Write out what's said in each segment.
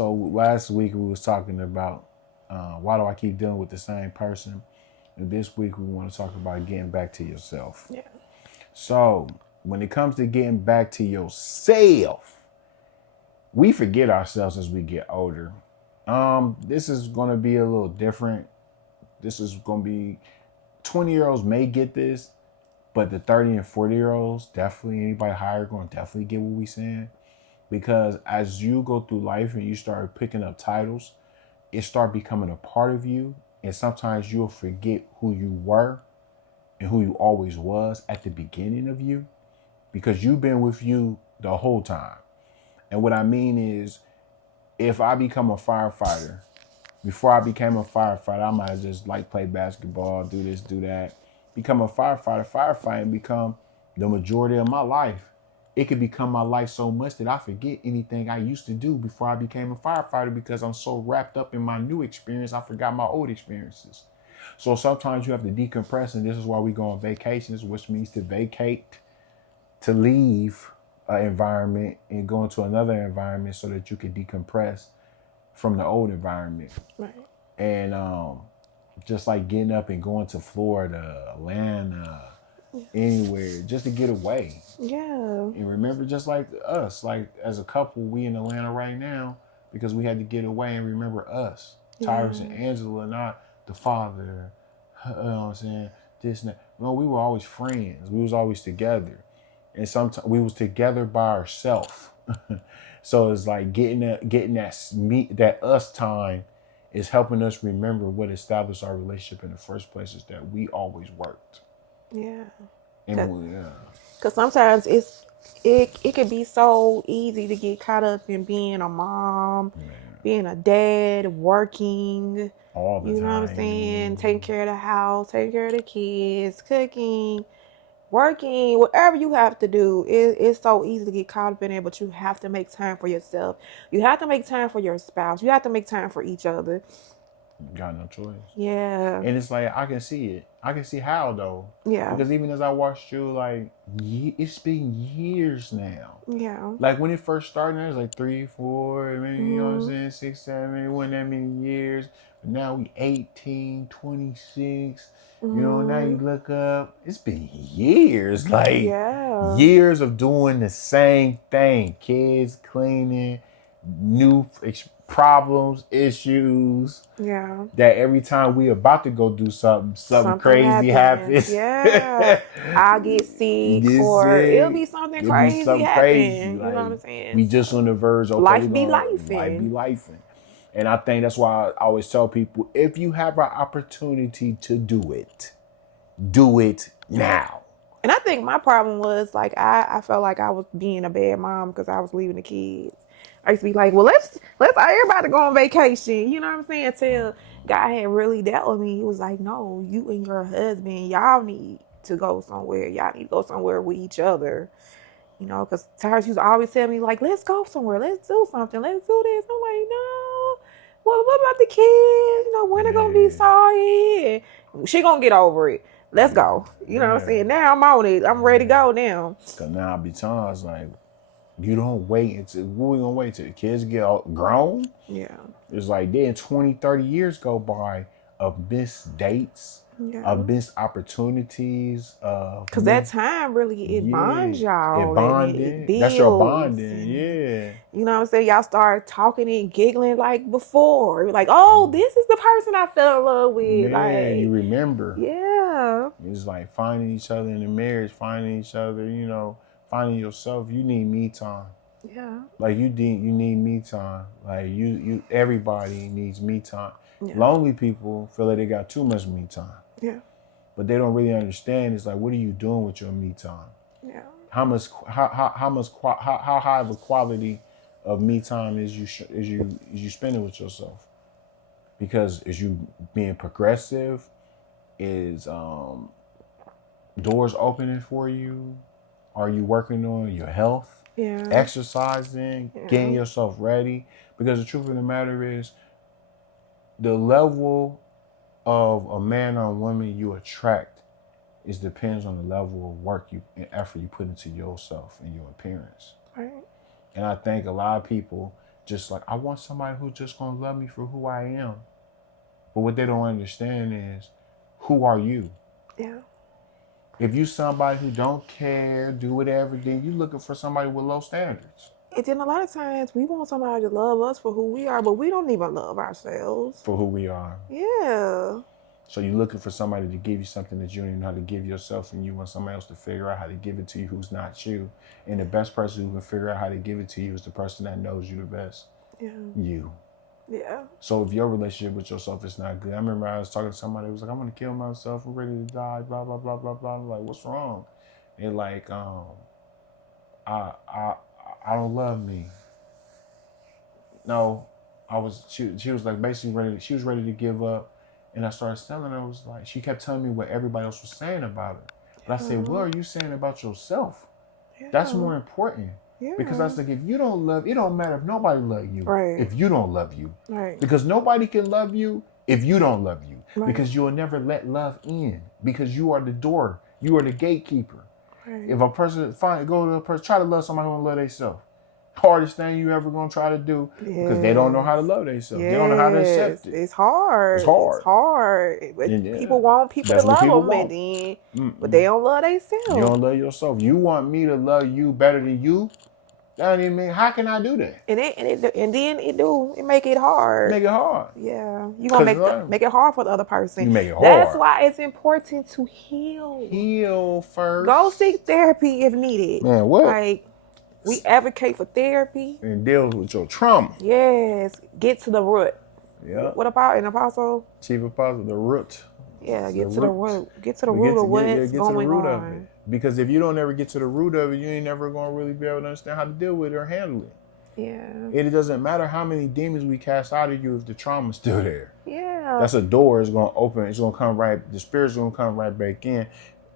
So last week we was talking about why do I keep dealing with the same person? And this week we want to talk about getting back to yourself. Yeah. So when it comes to getting back to yourself, we forget ourselves as we get older. This is going to be a little different. This is going to be 20-year-olds may get this, but the 30 and 40-year-olds, definitely anybody higher going to definitely get what we saying. Because as you go through life and you start picking up titles, it start becoming a part of you. And sometimes you'll forget who you were and who you always was at the beginning of you, because you've been with you the whole time. And what I mean is, if I become a firefighter, before I became a firefighter, I might just like play basketball, do this, do that. Become a firefighter, firefighting become the majority of my life. It could become my life so much that I forget anything I used to do before I became a firefighter, because I'm so wrapped up in my new experience, I forgot my old experiences. So sometimes you have to decompress, and this is why we go on vacations, which means to vacate, to leave an environment and go into another environment so that you can decompress from the old environment. Right. And just like getting up and going to Florida, Atlanta, anywhere, just to get away. Yeah. And remember, just like us, like as a couple, we in Atlanta right now because we had to get away and remember us. Tyrus and Angela, not the father, you know what I'm saying? This and that. No, we were always friends. We was always together. And sometimes we was together by ourselves. So it's like getting that us time is helping us remember what established our relationship in the first place, is that we always worked. Yeah. And Because sometimes it could be so easy to get caught up in being a mom, being a dad, working, all the you know time. what I'm saying? Taking care of the house, taking care of the kids, cooking, working, whatever you have to do. It's so easy to get caught up in it, but you have to make time for yourself. You have to make time for your spouse. You have to make time for each other. Got no choice. Yeah. And it's like, I can see it. I can see how, though. Yeah. Because even as I watched you, like, it's been years now. Yeah. Like, when it first started, it was like 3, 4, maybe, you know what I'm saying, 6, 7, it wasn't that many years. But now we 18, 26. You know, now you look up, it's been years. Like, years of doing the same thing. Kids, cleaning, new problems, issues. Yeah. That every time we about to go do something crazy happens. Yeah. I'll get sick, or it'll be something It'll be crazy something happen. crazy. You Like, know what I'm saying? we just on the verge. Okay, life be lifing. Life be lifing. And I think that's why I always tell people, if you have an opportunity to do it now. And I think my problem was, like, I felt like I was being a bad mom because I was leaving the kids. I used to be like, well, let's everybody go on vacation. You know what I'm saying? Until God had really dealt with me. He was like, no, you and your husband, y'all need to go somewhere. Y'all need to go somewhere with each other. You know, because Tyrus used to always tell me, like, let's go somewhere. Let's do something. Let's do this. I'm like, no. Well, what about the kids? You know, when they're going to be sorry? She going to get over it. Let's go. You know what I'm saying? Now I'm on it. I'm ready to go now. Because now I be times like, you don't wait until, what we going to wait till the kids get grown? Yeah. It's like then 20, 30 years go by of missed dates, of missed opportunities. Because that time really, it bonds y'all. It bonding. That's your bonding, yeah. You know what I'm saying? Y'all start talking and giggling like before. Like, oh, this is the person I fell in love with. Yeah, like, you remember. Yeah. It's like finding each other in the marriage, finding each other, you know, finding yourself. You need me time. Yeah. Like you need me time. Like you everybody needs me time. Yeah. Lonely people feel like they got too much me time. Yeah. But they don't really understand. It's like, what are you doing with your me time? Yeah. How high of a quality of me time is you spending with yourself? Because is you being progressive? Is doors opening for you? Are you working on your health? Yeah. Exercising, getting yourself ready. Because the truth of the matter is, the level of a man or a woman you attract depends on the level of work and effort you put into yourself and your appearance. Right. And I think a lot of people, just like, I want somebody who's just gonna love me for who I am. But what they don't understand is, who are you? Yeah. If you somebody who don't care, do whatever, then you looking for somebody with low standards. And then a lot of times we want somebody to love us for who we are, but we don't even love ourselves. For who we are. Yeah. So you're looking for somebody to give you something that you don't even know how to give yourself, and you want somebody else to figure out how to give it to you who's not you. And the best person who can figure out how to give it to you is the person that knows you the best. Yeah. You. Yeah. So if your relationship with yourself is not good, I remember I was talking to somebody who was like, I'm gonna kill myself, I'm ready to die, blah blah blah blah blah. I'm like, what's wrong? And like, I I don't love me. No, she was like basically she was ready to give up. And I started telling her, I was like, she kept telling me what everybody else was saying about her. But I said, what are you saying about yourself? Yeah. That's more important. Yeah. Because I was like, if you don't love, it don't matter if nobody love you. Right. If you don't love you. Right. Because nobody can love you if you don't love you. Right. Because you will never let love in. Because you are the door. You are the gatekeeper. Right. If a person go to a person, try to love somebody who don't love themselves. Hardest thing you ever gonna try to do, because they don't know how to love themselves. They don't know how to accept it. It's hard. It's hard. It's hard. But Yeah. people want people to love them, and then, but they don't love themselves. You don't love yourself. You want me to love you better than you? That don't even mean, how can I do that? And then it make it hard. Make it hard. Yeah, you gonna make it hard for the other person. You make it hard. That's why it's important to heal. Heal first. Go seek therapy if needed. Man, what? Like, we advocate for therapy and deal with your trauma. Yes, get to the root. Yeah. What about an apostle? Chief apostle, the root. Yeah, get to the root. Get to the root of what's going on. Because if you don't ever get to the root of it, you ain't never gonna really be able to understand how to deal with it or handle it. Yeah. It doesn't matter how many demons we cast out of you if the trauma's still there. Yeah. That's a door. It's gonna open. It's gonna come right. The spirit's gonna come right back in,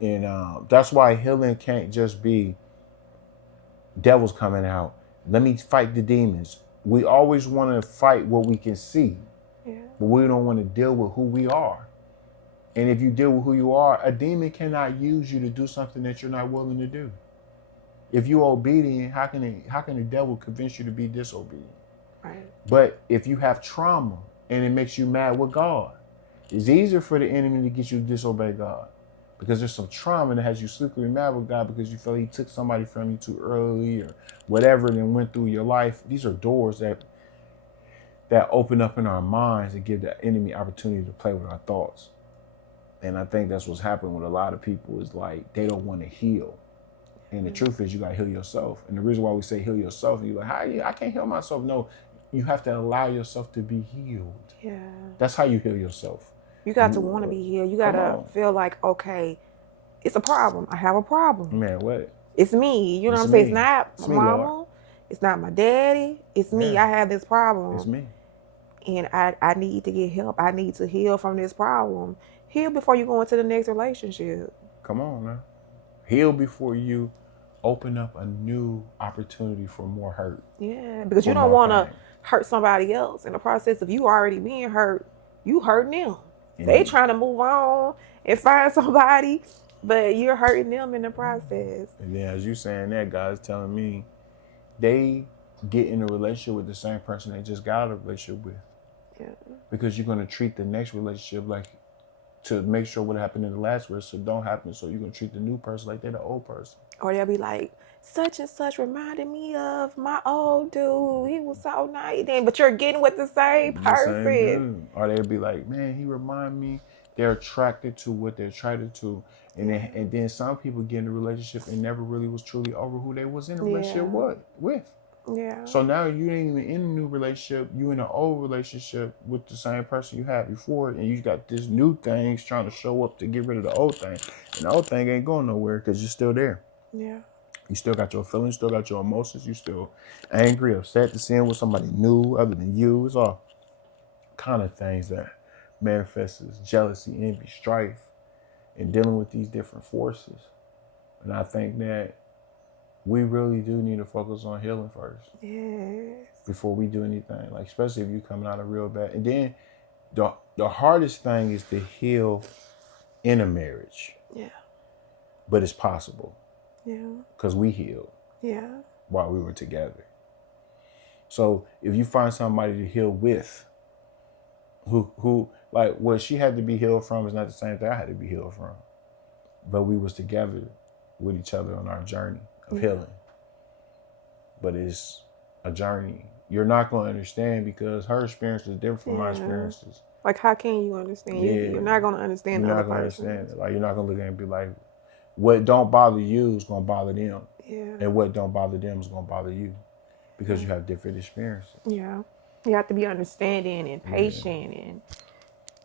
and that's why healing can't just be devils coming out. Let me fight the demons. We always want to fight what we can see, but we don't want to deal with who we are. And if you deal with who you are, a demon cannot use you to do something that you're not willing to do. If you're obedient, how can the devil convince you to be disobedient? Right. But if you have trauma and it makes you mad with God, it's easier for the enemy to get you to disobey God. Because there's some trauma that has you secretly mad with God because you feel he took somebody from you too early or whatever and went through your life. These are doors that open up in our minds and give the enemy opportunity to play with our thoughts. And I think that's what's happening with a lot of people is like they don't want to heal. And the truth is you got to heal yourself. And the reason why we say heal yourself, and you're like, I can't heal myself. No, you have to allow yourself to be healed. Yeah. That's how you heal yourself. You got to want to be healed. You got to feel like, okay, it's a problem. I have a problem. Man, what? It's me. You know what I'm saying? It's not my mama. It's not my daddy. It's me. I have this problem. It's me. And I need to get help. I need to heal from this problem. Heal before you go into the next relationship. Come on, man. Heal before you open up a new opportunity for more hurt. Yeah, because you don't want to hurt somebody else. In the process of you already being hurt, you hurting them. Mm-hmm. They trying to move on and find somebody, but you're hurting them in the process. And then as you saying that, God's telling me they get in a relationship with the same person they just got out of a relationship with. Yeah. Because you're going to treat the next relationship like to make sure what happened in the last relationship don't happen. So you're going to treat the new person like they're the old person. Or they'll be like, such and such reminded me of my old dude. He was so nice then, but you're getting with the same person. Same or they'll be like, man, he remind me. They're attracted to what they're attracted to. And then some people get in a relationship and never really was truly over who they was in a relationship with. Yeah. So now you ain't even in a new relationship. You in an old relationship with the same person you had before, and you got this new things trying to show up to get rid of the old thing. And the old thing ain't going nowhere because you're still there. Yeah. You still got your feelings, still got your emotions. You still angry, upset to seeing with somebody new other than you. It's all kind of things that manifest as jealousy, envy, strife, and dealing with these different forces. And I think that we really do need to focus on healing first. Yes. Before we do anything. Like, especially if you're coming out of real bad. And then the hardest thing is to heal in a marriage. Yeah. But it's possible. Yeah. Because we healed. Yeah. While we were together. So if you find somebody to heal with, who like what she had to be healed from is not the same thing I had to be healed from. But we was together with each other on our journey of healing. But it's a journey. You're not going to understand because her experience is different from my experiences. Like, how can you understand? You're not going to understand the other person. Understand it. Like, you're not going to look at it and be like, what don't bother you is going to bother them. Yeah. And what don't bother them is going to bother you because you have different experiences. Yeah. You have to be understanding and patient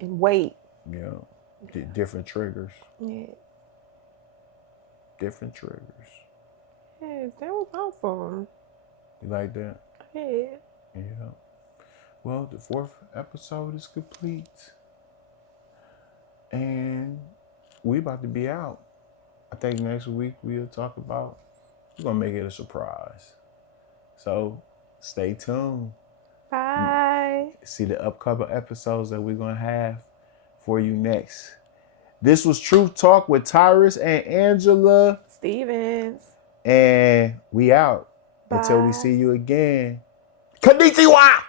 and wait. Yeah. Different triggers. Yeah. Different triggers. Yes, that was awesome. You like that? Yeah. Yeah. Well, the 4th episode is complete. And we about to be out. I think next week we'll talk about, we're going to make it a surprise. So stay tuned. Bye. See the upcoming episodes that we're going to have for you next. This was Truth Talk with Tyrus and Angela Stevens. And we out. Bye. Until we see you again. Konnichiwa!